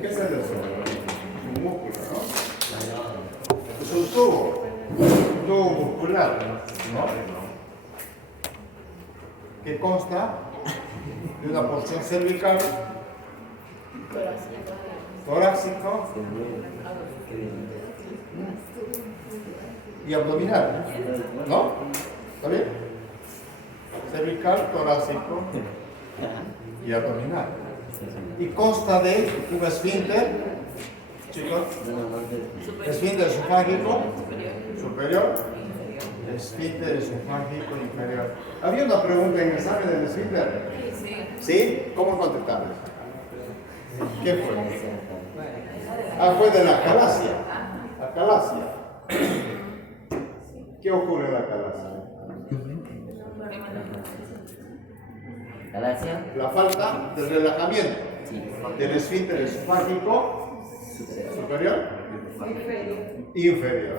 ¿Qué es el esófago? Es un músculo, ¿no? Es un tubo muscular, ¿no? Que consta de una porción cervical, torácico y abdominal, ¿no? ¿Está bien? Cervical, torácico y abdominal. Y consta de un esfínter, chicos, esfínter esofágico superior, esfínter esofágico inferior. Había una pregunta en el examen del esfínter. ¿Sí? ¿Cómo contestarles? ¿Qué fue? Ah, fue de la calasia. La calasia. ¿Qué ocurre en la calasia? La falta de relajamiento del esfínter esofágico superior y inferior.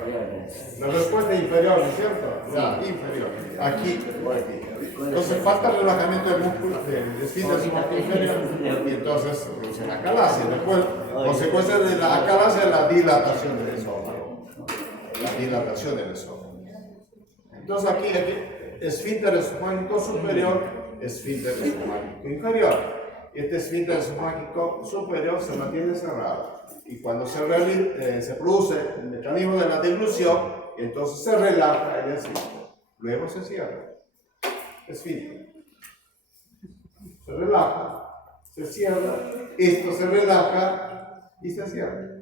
La respuesta es inferior, ¿no es cierto? Ya, inferior. Aquí o aquí. Entonces falta relajamiento del músculo del esfínter esofágico inferior y entonces se produce la calasia. Después, consecuencia de la acalasia es la dilatación del esófago. La dilatación del esófago. Entonces aquí esfínter esofágico superior, esfínter esofágico inferior. Este esfínter esofágico superior se mantiene cerrado. Y cuando se produce el mecanismo de la deglución, entonces se relaja el esfínter. Luego se cierra. Esfínter. Se relaja, se cierra, esto se relaja y se cierra.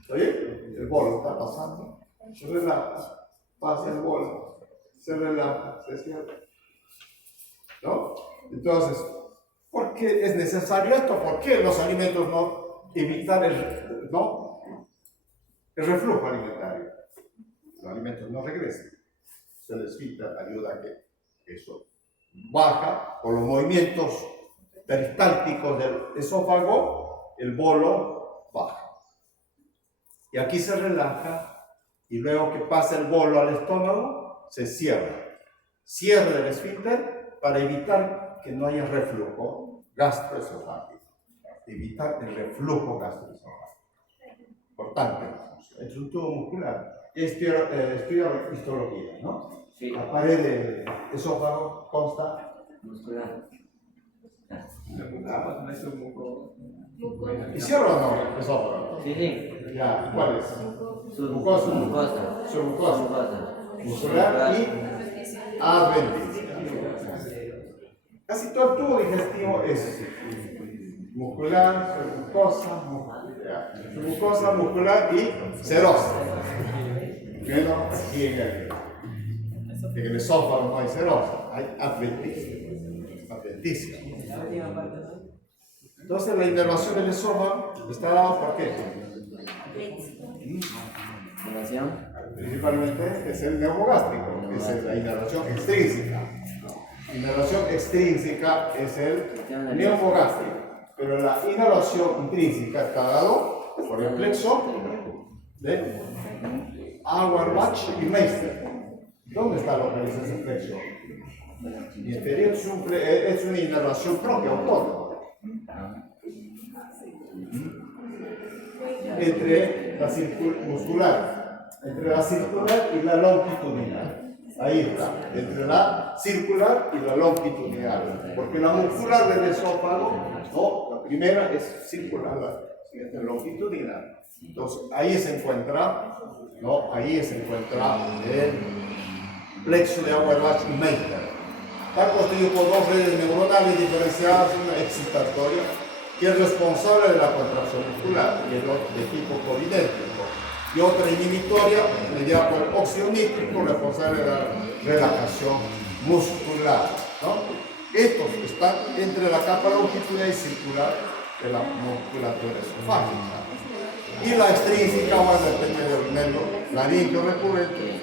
¿Está bien? El bolo está pasando, se relaja, pasa el bolo, se relaja, se cierra. ¿No? Entonces, ¿por qué es necesario esto? ¿Por qué los alimentos no evitan el reflujo alimentario? Los alimentos no regresan. Se les quita, ayuda a que eso baja por los movimientos peristálticos del esófago, el bolo baja. Y aquí se relaja y luego que pasa el bolo al estómago, se cierra. Cierre del esfínter para evitar que no haya reflujo gastroesofágico. Evitar el reflujo gastroesofágico. Importante la función. Es un tubo muscular. Estudia histología, ¿no? Sí. La pared del esófago consta muscular. ¿Y cierra o no el esófago? Sí, sí. Ya, ¿cuál es? Submucosa. Submucosa. Muscular y adventicia. Casi todo el tubo digestivo es muscular, submucosa, muscular y serosa. Menos aquí en el esófago no hay serosa, hay adventicia. Entonces la inervación del esófago está dada por qué? Principalmente es el neumogástrico, es la inervación extrínseca. La inervación extrínseca es el neumogástrico, pero la inervación intrínseca está dado por el plexo de Auerbach y Meister. ¿Dónde está localizado ese plexo? Inferior es una inervación propia, autónoma. Entre la muscular, entre la circular y la longitudinal. Ahí está, entre la circular y la longitudinal. Porque la muscular del esófago, no, la primera es circular, la siguiente es longitudinal. Entonces ahí se encuentra, ¿no? Ahí se encuentra el plexo de Auerbach y Meister. Está constituido por dos redes neuronales diferenciadas, una excitatoria, que es responsable de la contracción muscular, y el otro de tipo colinérgico, y otra inhibitoria, mediada por el óxido nítrico, responsable de la relajación muscular, ¿no? Estos están entre la capa longitudinal y circular de la musculatura esofágica. Y la extrínseca va a depender del nervio laríngeo recurrente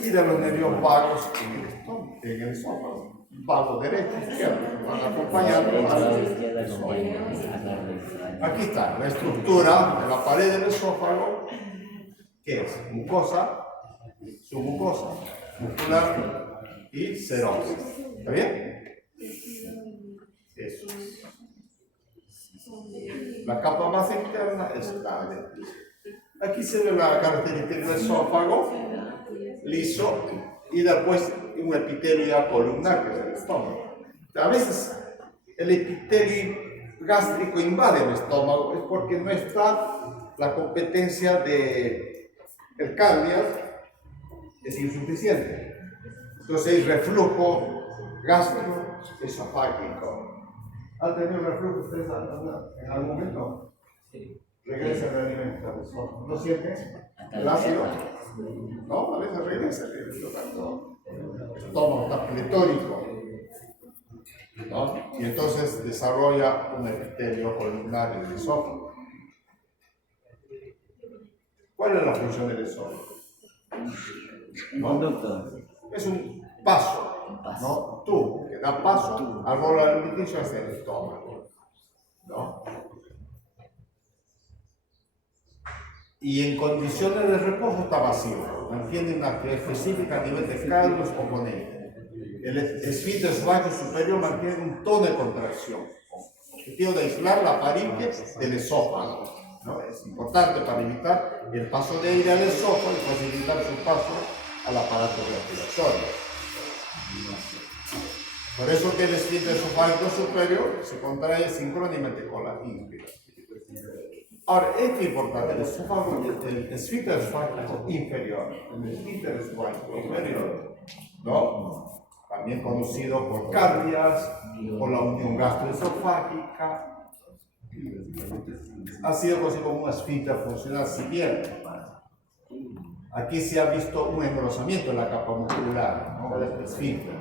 y de los nervios vagos en el esófago. Vago derecho, izquierdo, van acompañando al esófago. Aquí está la estructura de la pared del esófago, que es mucosa, submucosa, muscular y serosa. ¿Está bien? Eso. La capa más interna es la adventicia. Aquí se ve la característica del esófago, liso, y después un epitelio ya columnar, que es el estómago. A veces el epitelio gástrico invade el estómago, es porque no está la competencia del cardias, es insuficiente. Entonces hay reflujo gastroesofágico. ¿Han tenido reflujo ustedes en algún momento? Sí. Regresa el alimento al estómago. ¿No sienten el ácido? No, a veces regresa el estómago está pletórico, ¿no? Y entonces desarrolla un epitelio columnar en el esófago. ¿Cuál es la función del esófago? Conducto. Es un paso, ¿no? Tú, que da paso al rol alimenticio hacia el estómago, ¿no? Y en condiciones de reposo está vacío, mantiene una actividad específica a nivel de cada uno de los componentes. El esfínter esofágico superior mantiene un tono de contracción, objetivo de aislar la faringe del esófago, ¿no? Es importante para evitar el paso de aire al esófago y facilitar su paso al aparato respiratorio. Por eso que el esfínter esofágico superior se contrae sincrónicamente con la inspiración. Ahora, esto es importante, el esfínter esofágico inferior, el esfínter esofágico inferior, ¿no? También conocido por cardias, por la unión gastroesofágica, ha sido conocido como un esfínter funcional, si bien aquí se ha visto un engrosamiento en la capa muscular, ¿no? De este esfínter.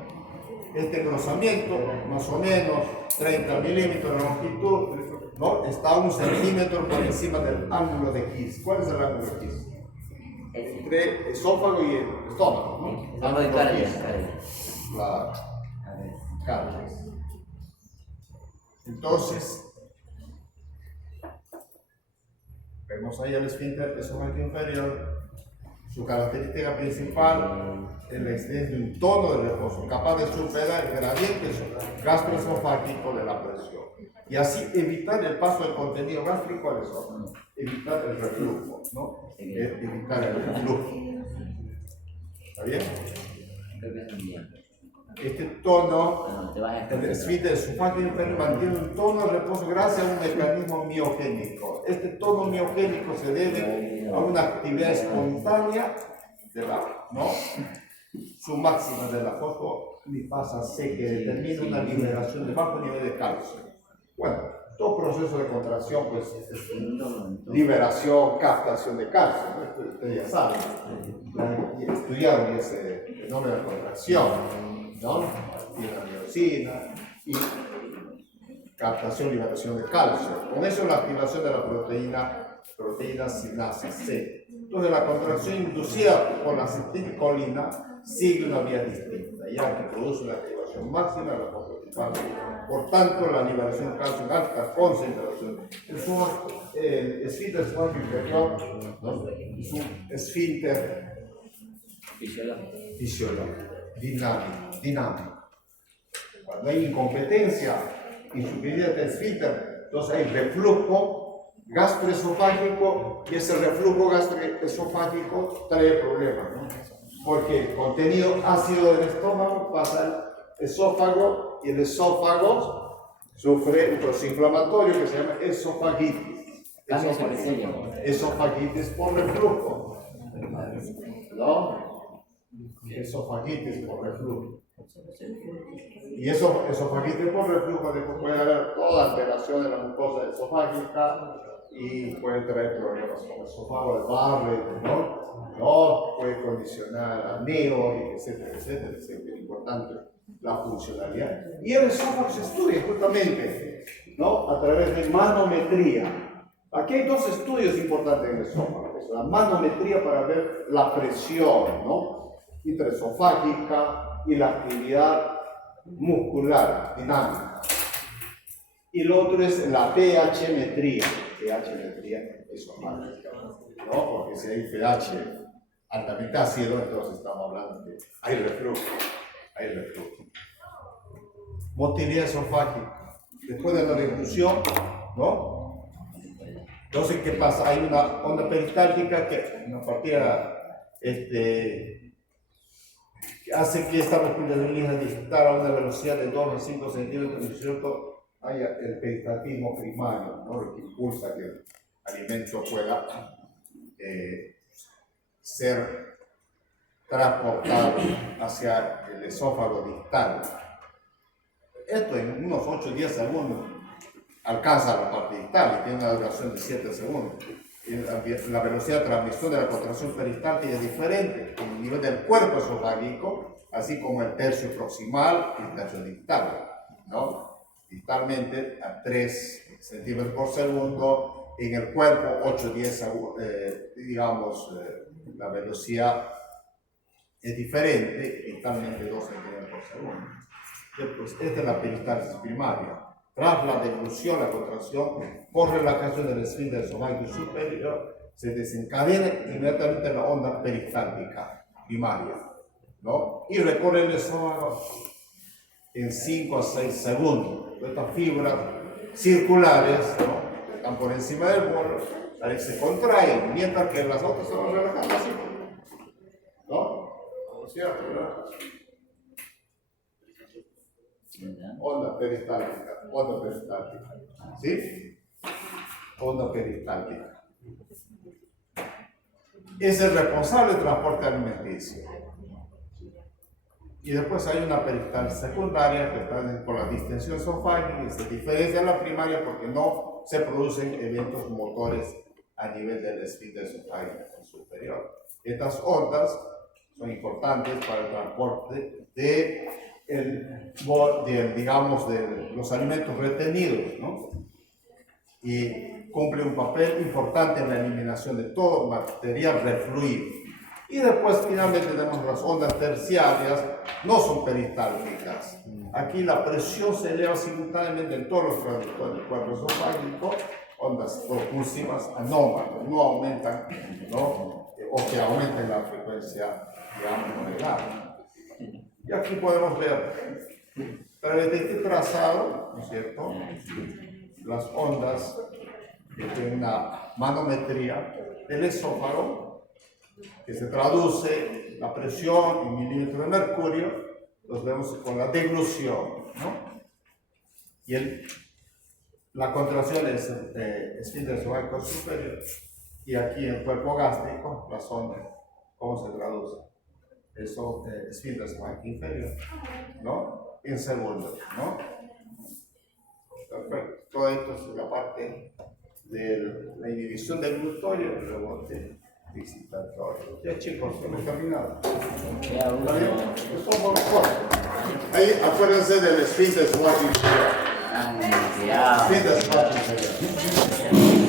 Este engrosamiento, más o menos 30 milímetros de longitud, ¿no? Está a 1 centímetro por encima del ángulo de Kiss. ¿Cuál es el ángulo de Kiss? Entre esófago y el estómago, ¿no? Ángulo de cardias. La cardias. Entonces, vemos ahí el esfínter esofágico inferior. Su característica principal es la existencia de un tono de reposo capaz de superar el gradiente gastroesofágico de la presión y así evitar el paso del contenido gástrico al esófago, evitar el reflujo, ¿no? Evitar el reflujo. ¿Está bien? Este tono, el esfínter esofágico inferior mantiene un tono de reposo gracias a un mecanismo miogénico. Este tono miogénico se debe a una actividad espontánea de la, ¿no? Su máxima de la fosfolipasa C, que determina una liberación de bajo nivel de calcio. Bueno, todo proceso de contracción, pues, es liberación, captación de calcio, ¿no? Ustedes ya saben, estudiaron ese fenómeno de contracción, ¿no? Y la miocina, y captación, liberación de calcio. Con eso la activación de la proteína sinasa C. Entonces la contracción inducida por la acetilcolina sigue una vía distinta, ya que produce la activación máxima de la fosfolipasa. Por tanto, la liberación de calcio en alta concentración. El esfínter esofágico inferior, ¿no? Es un esfínter fisiológico, dinámico. Cuando hay incompetencia, insuficiencia del esfínter, entonces hay reflujo gastroesofágico y ese reflujo gastroesofágico trae problemas, ¿no? Porque el contenido ácido del estómago pasa al esófago y el esófago sufre un proceso inflamatorio que se llama esofagitis. Esofagitis por reflujo, ¿no? Esofagitis por reflujo. Y esofagitis por reflujo después puede haber toda alteración de la mucosa esofágica y puede traer problemas como esófago de Barrett, ¿no? Puede condicionar a neo, etcétera, etcétera. Es importante la funcionalidad. Y el esófago se estudia justamente, ¿no? A través de manometría. Aquí hay dos estudios importantes en el esófago. Es la manometría para ver la presión, ¿no? Intraesofágica y la actividad muscular dinámica. Y lo otro es la pH-metría esofágica, ¿no? Porque si hay pH altamente ácido, entonces estamos hablando de hay reflujo. Motilidad esofágica. Después de la deglución, ¿no? Entonces, ¿qué pasa? Hay una onda peristáltica que a partir que hace que esta respiración distar a una velocidad de 2 a 5 centímetros, ¿no es cierto? Hay el peristaltismo primario, ¿no? Lo que impulsa que el alimento pueda ser transportado hacia el esófago distal. Esto en unos 8 o 10 segundos alcanza la parte distal y tiene una duración de 7 segundos. Y la velocidad de transmisión de la contracción peristáltica es diferente con el nivel del cuerpo esofágico, así como el tercio proximal y el tercio distal, ¿no? Distalmente a 3 centímetros por segundo, en el cuerpo 8 o 10 segundos, la velocidad es diferente, distalmente 2 centímetros por segundo. Pues esta es la peristalsis primaria. Tras la deglución, la contracción por relajación del esfínter esofágico superior, se desencadena inmediatamente la onda peristáltica primaria, ¿no? Y recorre el esófago en 5 a 6 segundos. Estas fibras circulares, ¿no? Están por encima del bolo, se contraen, mientras que las otras se van relajando así, ¿no? ¿Es cierto, verdad? Onda peristáltica, ¿sí? Onda peristáltica. Es el responsable del transporte alimenticio. Y después hay una peristalsis secundaria que está por la distensión esofágica y se diferencia de la primaria porque no se producen eventos motores a nivel del esfínter esofágico superior. Estas ondas son importantes para el transporte de los alimentos retenidos, ¿no? Y cumple un papel importante en la eliminación de todo material refluido. Y después finalmente tenemos las ondas terciarias, no son peristálticas. Aquí la presión se eleva simultáneamente en todos los trayectos del cuerpo esofágico, ondas propulsivas anómalas, no aumentan, ¿no? O que aumenten la frecuencia, moderada. Y aquí podemos ver, través de este trazado, ¿no es cierto?, las ondas que tienen una manometría del esófago, que se traduce la presión en milímetros de mercurio, los vemos con la deglución, ¿no? Y la contracción es esfínter esofágico superior, y aquí en el cuerpo gástrico, la ondas, ¿cómo se traduce? Eso esfínter esofágico inferior, ¿no? En segundos, ¿no? Perfecto. Todo esto es la parte de la inhibición del gluttorio y el rebote excitatorio. Ya chicos, hemos terminado. Ya, Ahí acuérdense del esfínter esofágico inferior. ya. Esfínter esofágico inferior.